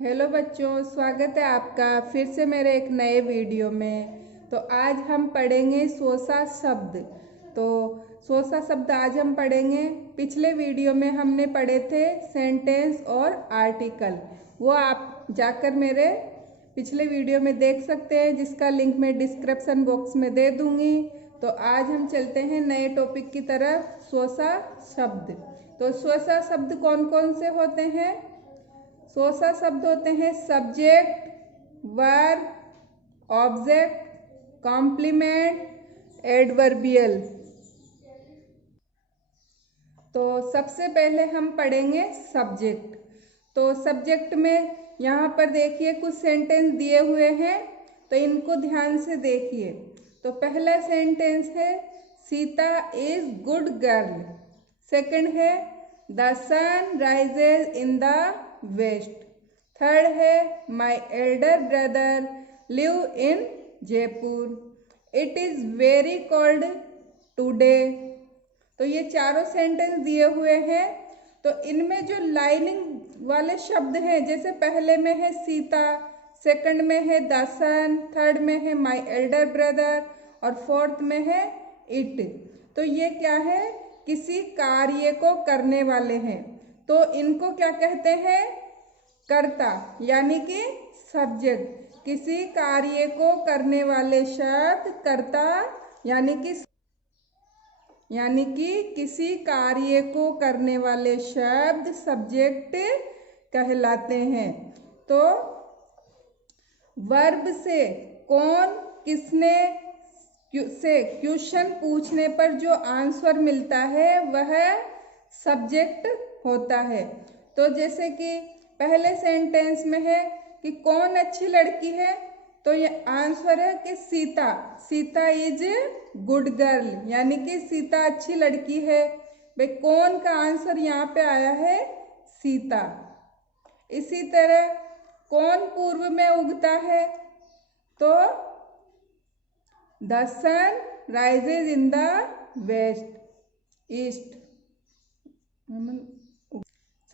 Hello बच्चों, स्वागत है आपका फिर से मेरे एक नए वीडियो में। तो आज हम पढ़ेंगे सोसा शब्द। तो सोसा शब्द आज हम पढ़ेंगे। पिछले वीडियो में हमने पढ़े थे सेंटेंस और आर्टिकल। वो आप जाकर मेरे पिछले वीडियो में देख सकते हैं, जिसका लिंक मैं डिस्क्रिप्शन बॉक्स में दे दूंगी। तो आज हम चलते हैं नए टॉपिक की तरफ, सोसा शब्द। तो सोसा शब्द कौन कौन से होते हैं? सोसा शब्द होते हैं subject, verb, object, complement, adverbial. तो सबसे पहले हम पढ़ेंगे सब्जेक्ट। तो सब्जेक्ट में यहाँ पर देखिए कुछ सेंटेंस दिए हुए हैं, तो इनको ध्यान से देखिए। तो पहला सेंटेंस है Sita is good girl. Second है the sun rises in the west. Third है my elder brother live in Jaipur. It is very cold today. तो ये चारों सेंटेंस दिए हुए हैं। तो इनमें जो लाइनिंग वाले शब्द हैं, जैसे पहले में है सीता, सेकंड में है द सन, थर्ड में है माई एल्डर ब्रदर और फोर्थ में है इट। तो ये क्या है? किसी कार्य को करने वाले हैं। तो इनको क्या कहते हैं? कर्ता, यानी कि सब्जेक्ट। किसी कार्य को करने वाले शब्द कर्ता, यानी कि किसी कार्य को करने वाले शब्द सब्जेक्ट कहलाते हैं। तो वर्ब से कौन, किसने से क्वेश्चन पूछने पर जो आंसर मिलता है वह सब्जेक्ट होता है। तो जैसे कि पहले सेंटेंस में है कि कौन अच्छी लड़की है, तो ये आंसर है कि Sita. Sita is good girl, यानी कि सीता अच्छी लड़की है। भाई कौन का आंसर यहाँ पे आया है? सीता। इसी तरह कौन पूर्व में उगता है? तो the sun rises in the west, east.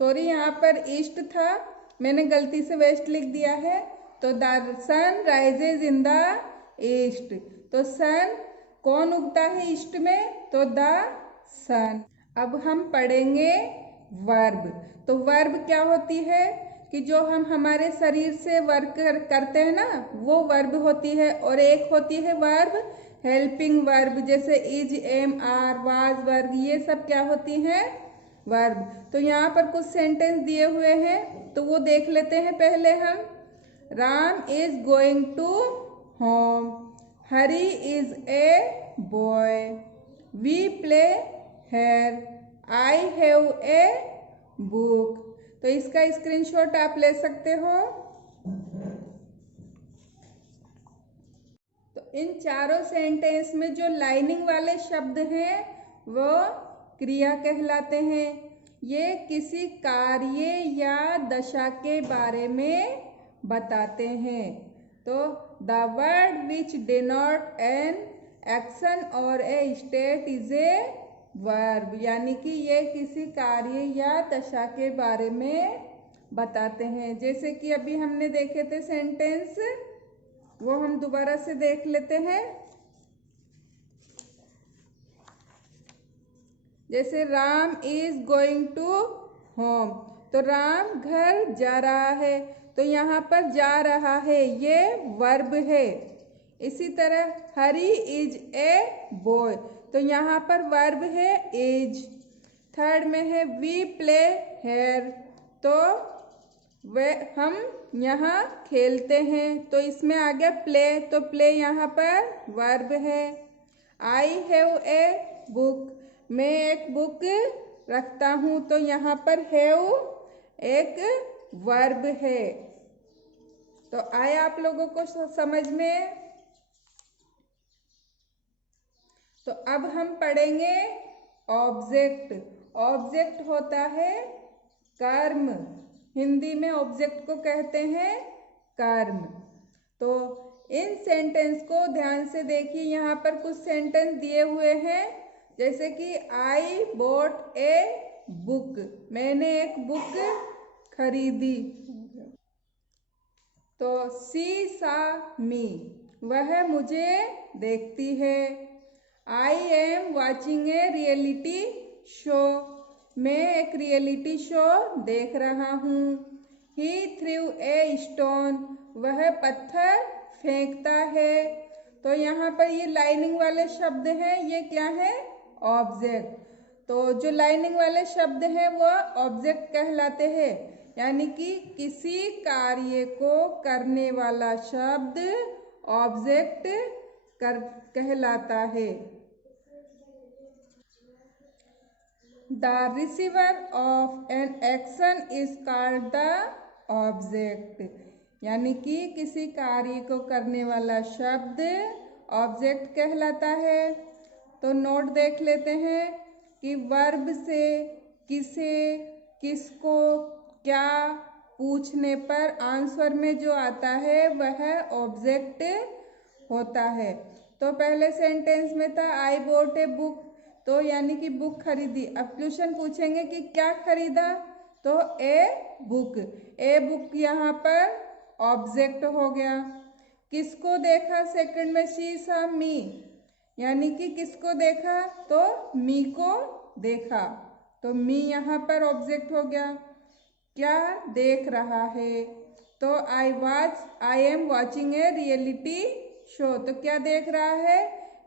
Sorry, यहाँ पर ईस्ट था, मैंने गलती से वेस्ट लिख दिया है। तो the sun rises in the east. तो सन कौन उगता है ईस्ट में? तो द सन। अब हम पढ़ेंगे वर्ब। तो वर्ब क्या होती है कि जो हम हमारे शरीर से वर्क करते हैं ना, वो वर्ब होती है। और एक होती है वर्ब हेल्पिंग वर्ब, जैसे इज, एम, आर, वाज, वर्ग, ये सब क्या होती हैं? वर्ब। तो यहाँ पर कुछ सेंटेंस दिए हुए हैं, तो वो देख लेते हैं पहले हम। Ram is going to home. Hari is a boy. We play here. I have a book. तो इसका स्क्रीनशॉट आप ले सकते हो। तो इन चारों सेंटेंस में जो लाइनिंग वाले शब्द हैं वो क्रिया कहलाते हैं। ये किसी कार्य या दशा के बारे में बताते हैं। तो the word which denote an action और ए स्टेट इज ए वर्ब, यानी कि ये किसी कार्य या दशा के बारे में बताते हैं। जैसे कि अभी हमने देखे थे सेंटेंस, वो हम दोबारा से देख लेते हैं। जैसे Ram is going to home, तो राम घर जा रहा है। तो यहाँ पर जा रहा है ये वर्ब है। इसी तरह हरी इज ए बॉय, तो यहाँ पर वर्ब है इज। थर्ड में है वी प्ले हेयर, तो वे हम यहाँ खेलते हैं। तो इसमें आ गया प्ले, तो प्ले यहाँ पर वर्ब है। आई हैव ए बुक, मैं एक बुक रखता हूँ, तो यहाँ पर हैव एक वर्ब है। तो आया आप लोगों को समझ में? तो अब हम पढ़ेंगे ऑब्जेक्ट। ऑब्जेक्ट होता है कर्म। हिंदी में ऑब्जेक्ट को कहते हैं कर्म। तो इन सेंटेंस को ध्यान से देखिए। यहाँ पर कुछ सेंटेंस दिए हुए हैं, जैसे कि आई बॉट ए बुक, मैंने एक बुक खरीदी। तो सी सा मी, वह मुझे देखती है। I am watching a reality show, मैं एक रियलिटी शो देख रहा हूँ। ही थ्रू ए स्टोन, वह पत्थर फेंकता है। तो यहाँ पर ये लाइनिंग वाले शब्द हैं, ये क्या है? ऑब्जेक्ट। तो जो लाइनिंग वाले शब्द हैं वो ऑब्जेक्ट कहलाते हैं, यानी कि किसी कार्य को करने वाला शब्द ऑब्जेक्ट कहलाता है। The receiver of an action is called the object, यानी कि किसी कार्य को करने वाला शब्द ऑब्जेक्ट कहलाता है। तो नोट देख लेते हैं कि वर्ब से किसे, किसको, क्या पूछने पर आंसर में जो आता है वह ऑब्जेक्ट होता है। तो पहले सेंटेंस में था आई बॉट ए बुक, तो यानी कि बुक खरीदी। अब क्वेश्चन पूछेंगे कि क्या खरीदा, तो ए बुक। ए बुक यहाँ पर ऑब्जेक्ट हो गया। किसको देखा, सेकंड में शी सा मी, यानी कि किसको देखा, तो मी को देखा, तो मी यहाँ पर ऑब्जेक्ट हो गया। क्या देख रहा है, तो I am watching a reality show, तो क्या देख रहा है,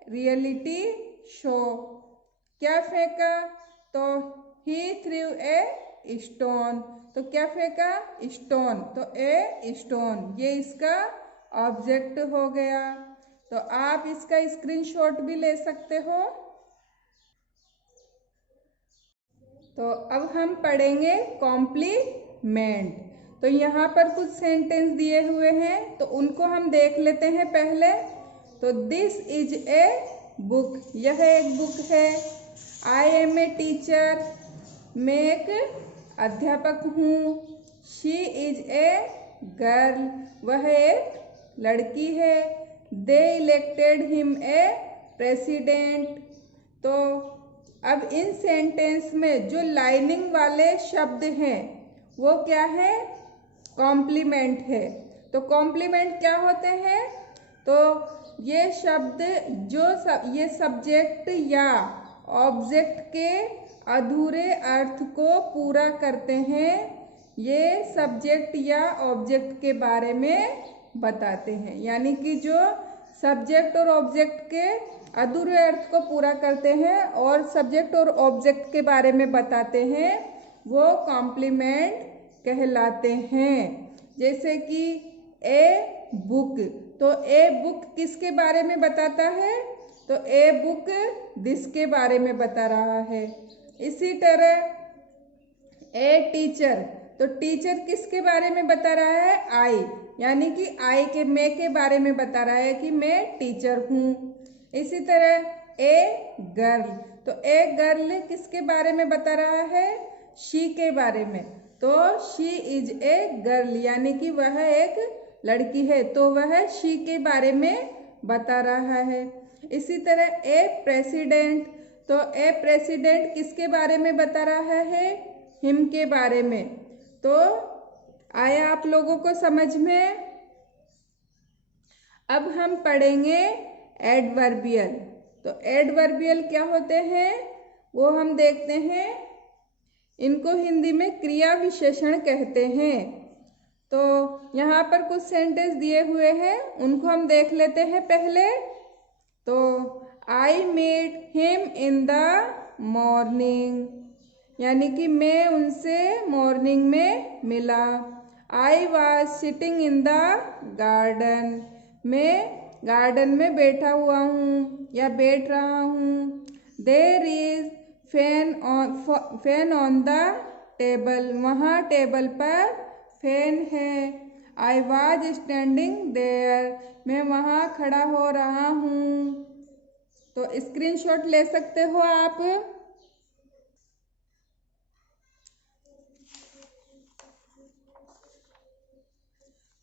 रियलिटी शो। क्या फेंका, तो ही थ्रू ए स्टोन, तो क्या फेंका, स्टोन, तो ए स्टोन, ये इसका ऑब्जेक्ट हो गया। तो आप इसका स्क्रीनशॉट भी ले सकते हो। तो अब हम पढ़ेंगे कॉम्प्लीमेंट। तो यहाँ पर कुछ सेंटेंस दिए हुए हैं, तो उनको हम देख लेते हैं पहले। तो दिस इज ए बुक, यह एक बुक है। आई एम ए टीचर, मैं एक अध्यापक हूँ। शी इज ए गर्ल, वह एक लड़की है। दे इलेक्टेड हिम ए प्रेसिडेंट। तो अब इन सेंटेंस में जो लाइनिंग वाले शब्द हैं वो क्या है, कॉम्प्लीमेंट है। तो कॉम्प्लीमेंट क्या होते हैं, तो ये शब्द ये सब्जेक्ट या ऑब्जेक्ट के अधूरे अर्थ को पूरा करते हैं। ये सब्जेक्ट या ऑब्जेक्ट के बारे में बताते हैं, यानी कि जो सब्जेक्ट और ऑब्जेक्ट के अधूरे अर्थ को पूरा करते हैं और सब्जेक्ट और ऑब्जेक्ट के बारे में बताते हैं, वो कॉम्प्लीमेंट कहलाते हैं। जैसे कि ए बुक, तो ए बुक किसके बारे में बताता है, तो ए बुक दिस के बारे में बता रहा है। इसी तरह ए टीचर, तो टीचर किसके बारे में बता रहा है, आई, यानी कि आई के, मैं के बारे में बता रहा है कि मैं टीचर हूँ। इसी तरह ए गर्ल, तो ए गर्ल किसके बारे में बता रहा है, शी के बारे में, तो शी इज ए गर्ल, यानी कि वह एक लड़की है, तो वह शी के बारे में बता रहा है। इसी तरह ए प्रेसिडेंट, तो ए प्रेसिडेंट किसके बारे में बता रहा है, हिम के बारे में। तो आया आप लोगों को समझ में। अब हम पढ़ेंगे एडवर्बियल। तो एडवर्बियल क्या होते हैं वो हम देखते हैं। इनको हिंदी में क्रिया विशेषण कहते हैं। तो यहाँ पर कुछ सेंटेंस दिए हुए हैं, उनको हम देख लेते हैं पहले। तो I met him in the morning, यानी कि मैं उनसे मॉर्निंग में मिला। I was sitting in the garden, मैं गार्डन में बैठा हुआ हूँ या बैठ रहा हूँ। There is fan on the table, वहाँ टेबल पर फैन है। आई वॉज स्टैंडिंग देयर, मैं वहाँ खड़ा हो रहा हूँ। तो स्क्रीनशॉट ले सकते हो आप।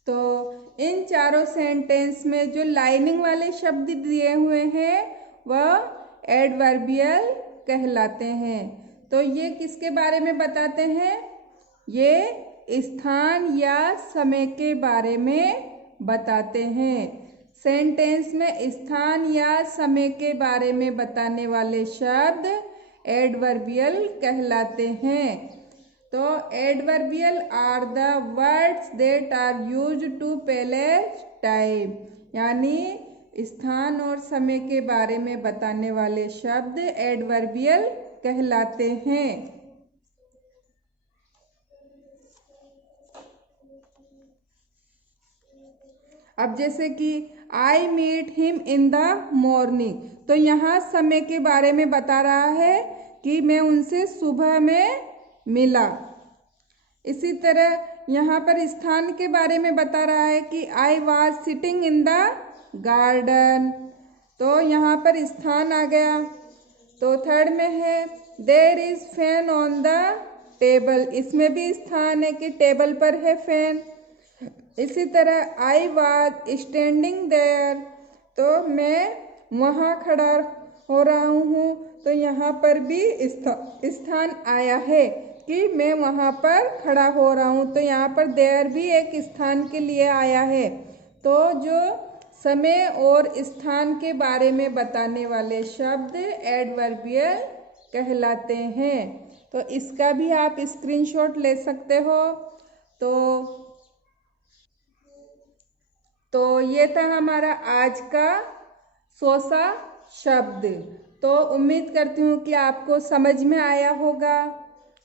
तो इन चारों सेंटेंस में जो लाइनिंग वाले शब्द दिए हुए हैं वह एडवर्बियल कहलाते हैं। तो ये किसके बारे में बताते हैं, ये स्थान या समय के बारे में बताते हैं। सेंटेंस में स्थान या समय के बारे में बताने वाले शब्द एडवर्बियल कहलाते हैं। तो adverbial are the words that are used to place time, यानी स्थान और समय के बारे में बताने वाले शब्द एडवर्बियल कहलाते हैं। अब जैसे कि I meet him in the morning, तो यहाँ समय के बारे में बता रहा है कि मैं उनसे सुबह में मिला। इसी तरह यहाँ पर स्थान के बारे में बता रहा है कि आई was sitting in the garden, तो यहाँ पर स्थान आ गया। तो थर्ड में है there is fan on the table, इसमें भी स्थान है कि टेबल पर है फैन। इसी तरह आई वॉज स्टैंडिंग देयर, तो मैं वहाँ खड़ा हो रहा हूँ, तो यहाँ पर भी स्थान आया है कि मैं वहाँ पर खड़ा हो रहा हूँ, तो यहाँ पर देयर भी एक स्थान के लिए आया है। तो जो समय और स्थान के बारे में बताने वाले शब्द एडवर्बियल कहलाते हैं। तो इसका भी आप स्क्रीनशॉट ले सकते हो। तो ये था हमारा आज का 100 शब्द। तो उम्मीद करती हूँ कि आपको समझ में आया होगा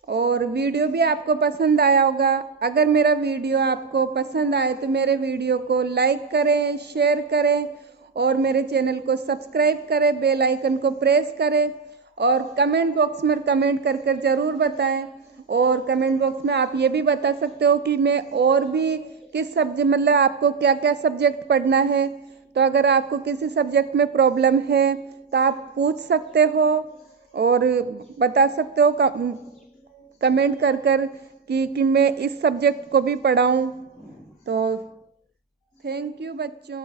और वीडियो भी आपको पसंद आया होगा। अगर मेरा वीडियो आपको पसंद आए तो मेरे वीडियो को लाइक करें, शेयर करें और मेरे चैनल को सब्सक्राइब करें, बेल आइकन को प्रेस करें और कमेंट बॉक्स में कमेंट कर कर ज़रूर बताएं। और कमेंट बॉक्स में आप ये भी बता सकते हो कि मैं और भी किस सब्जेक्ट, मतलब आपको क्या क्या सब्जेक्ट पढ़ना है। तो अगर आपको किसी सब्जेक्ट में प्रॉब्लम है तो आप पूछ सकते हो और बता सकते हो कमेंट कर कर कि मैं इस सब्जेक्ट को भी पढ़ाऊँ। तो थैंक यू बच्चों।